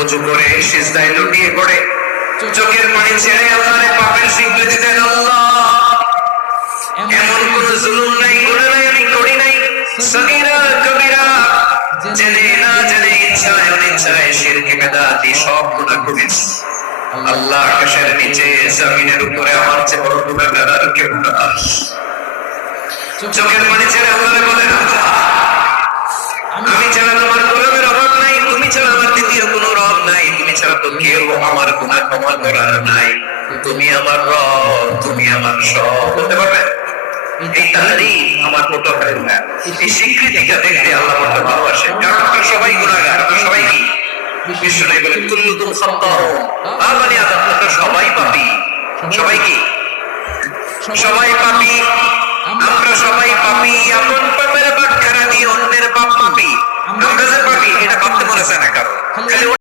ওযু করে সিজদায় লুটিয়ে পড়ে চোখের পানি ছেড়ে আল্লাহর পাপের স্বীকৃতি দেন। আল্লাহ, এমন কোন জুলুম নাই, গুনাহ নাই আমি করি নাই, সগীরা কবিরা, জেনে না জেনে, ইচ্ছায় অনিচ্ছায়, শিরকে বেদাতি সব গুনাহ করেছি। আল্লাহ, আকাশের নিচে জমিনের উপরে আমার চেয়ে বড় গুনাহগার আর কেউ না। চোখের পানি ছেড়ে আল্লাহরে বলেন, আমি ছাড়া তোমার গোলামের অভাব নাই, তুমি ছাড়া আমার দ্বিতীয় কোনো রব নাই, তুমি ছাড়া তো কেউ আমার গুনাহ ক্ষমা করার নাই, তুমি আমার রব, তুমি আমার সব। বলতে পারবেন? এই তাহলেই আমার ছোট ভাই না, এই স্বীকৃতিটা দেখতে আল্লাহ বড় ভালোবাসেন। কারণ আমরা সবাই গুনাহগার, আমরা সবাই কি বিশ্ব নাই বলে কুল্লুকুম খাত্তাউন, মানে আমরা সবাই পাপী। সবাই কি? সবাই পাপী। আমরা সবাই পাপী। আপন পাপের বাটখারা দিয়ে অন্যের পাপ পাপী। আমরা যে পাপী এটা ভাবতে মনে চায় না কারো।